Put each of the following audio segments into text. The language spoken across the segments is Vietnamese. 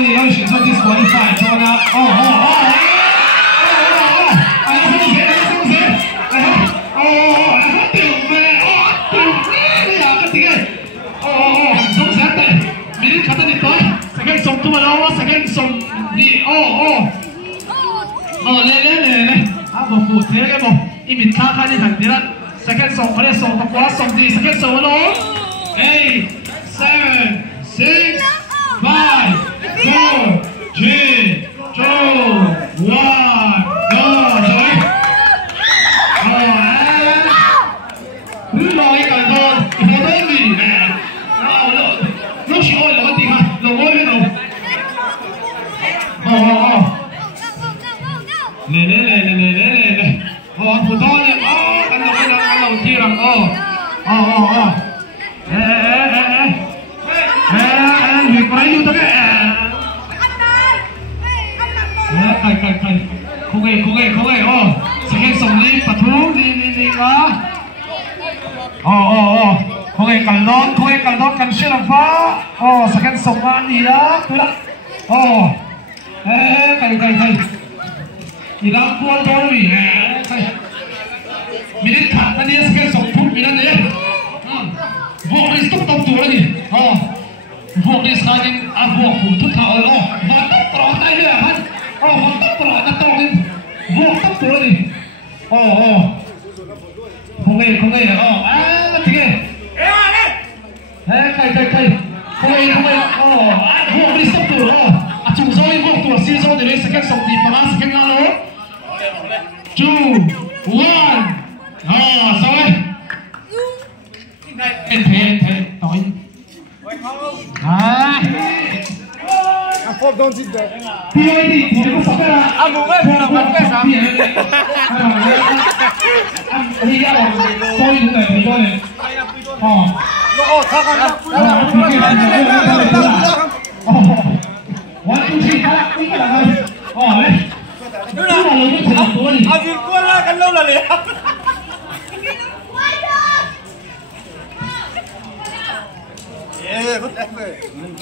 你要选择 disqualify 咗啦。phụ thế cái một im mình khá khá đi thẳng tí đó second song có thể song tập quá song gì second song đó 8 7 6 5 4 3 2 1 rồi cứ nói cả rồi nó đâu gì nè lúc chỉ ôi là cái gì hả là ôi cái đâu nè phụ to nè ăn đầu chia rằng việc có đấy như thế này không nghe sẽ nghe sống đi bắt thú đi đó không nghe cần đón cần xuyên làm phá sẽ nghe sống ăn gì đó cứ đó cày thì đó buôn thôi mình đi thẳng ra đi sẽ nghe sống phút mình ăn đấy vuông đi stop tông tuổi đi vuông đi sai đi vuông phụ thức thảo và tóc tỏ tay đi à và tóc tỏ tóc đi vuông tóc tuổi đi không nghe thì nghe cày không nghe vuông đi stop tuổi chúng tôi vuông tuổi xin rồi để sẽ nghe sống đi mà sẽ nghe ngalo 2 1 sao ấy thế tội Phốp don't sit there. Thì đi có sắp ra Mù cái là bắn cái sao? Đi ra rồi tôi những người thì tôi này thôi con one two three là quý là thôi đấy cứ là lớn nhất thành phố này việc quân là cái lâu là liền vứt em về mình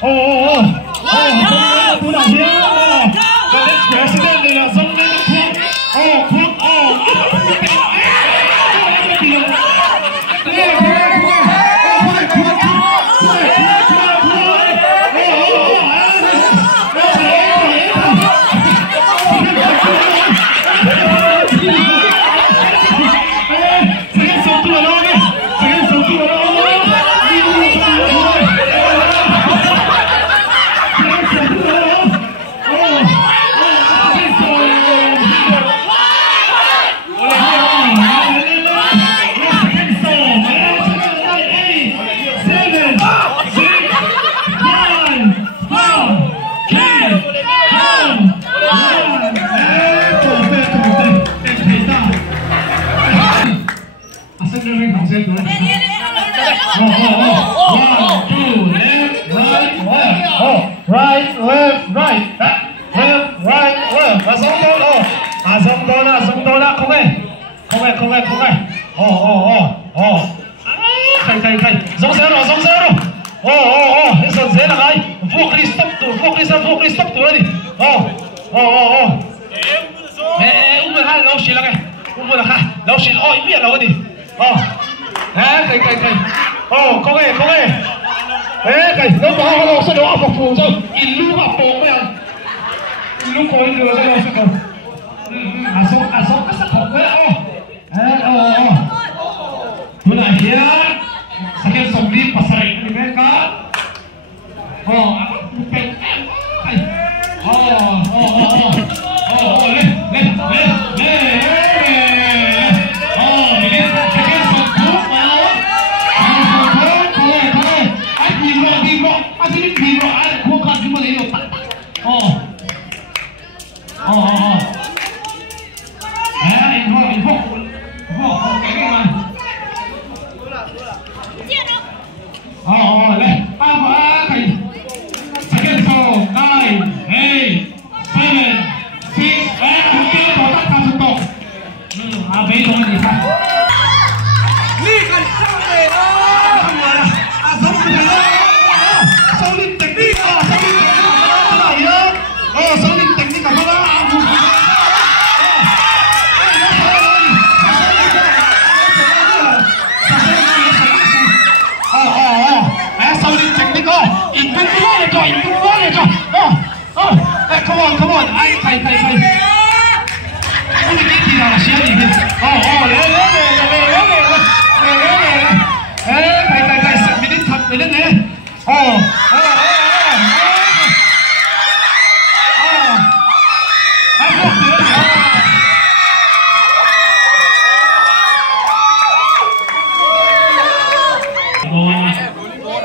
Tú nào hiếu và đến president này là dòng lên khuôn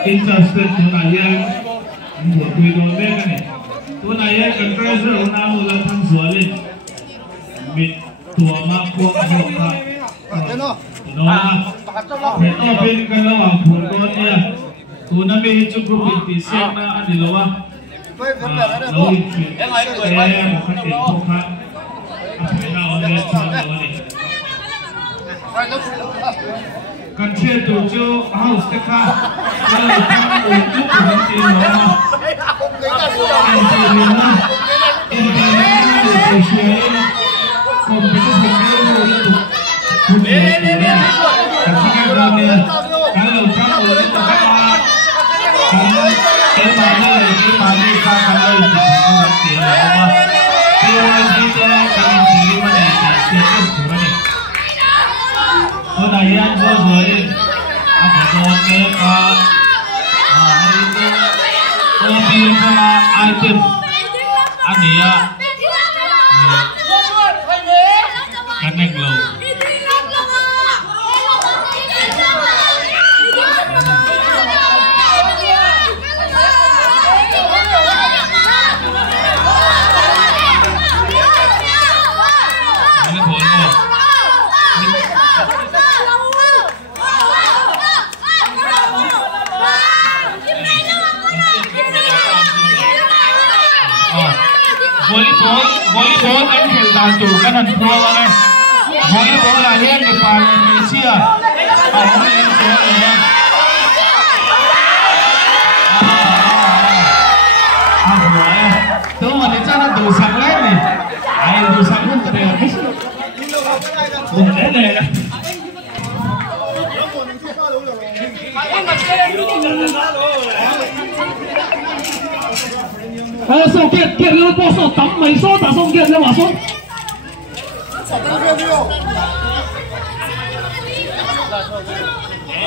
interested tunayan buat này tunayan treasure na mula thang sualin mit tua ma ko ka no ito pin ka na phun ko niya tuna me chu ko pin sen na adilawa lo iti mo ka tin ko ka na ole sa ole kan chia tu chu house te kha lo ka o chu ko ti no item anh ya kaneng lo volleyball anh खेल दांतु kan han pro này volleyball là liên cái bàn Malaysia ở đây 送剑剑了波送等美缩打送剑了马松。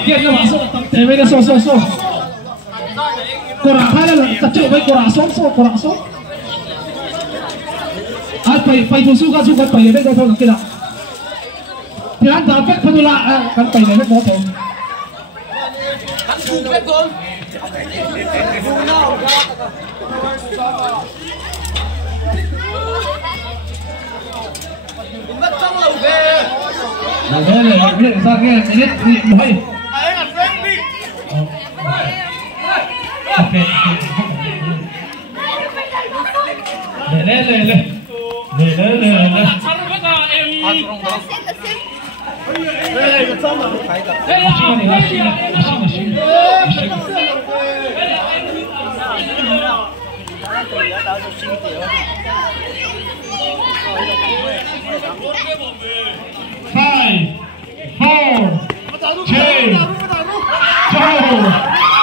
剑了马松等这位的送。过来开了，这位过来送过来送。啊，ไปดูสู้กันไปไม่ได้โทษกันละที่ร้านตาเป็ดพนุละกันไปเลยไม่โทษกันถูกเป็ดก่อนmất trong lầu về này ra kia này mày ấy là friend đi ok lên Five, 4, 3, 2,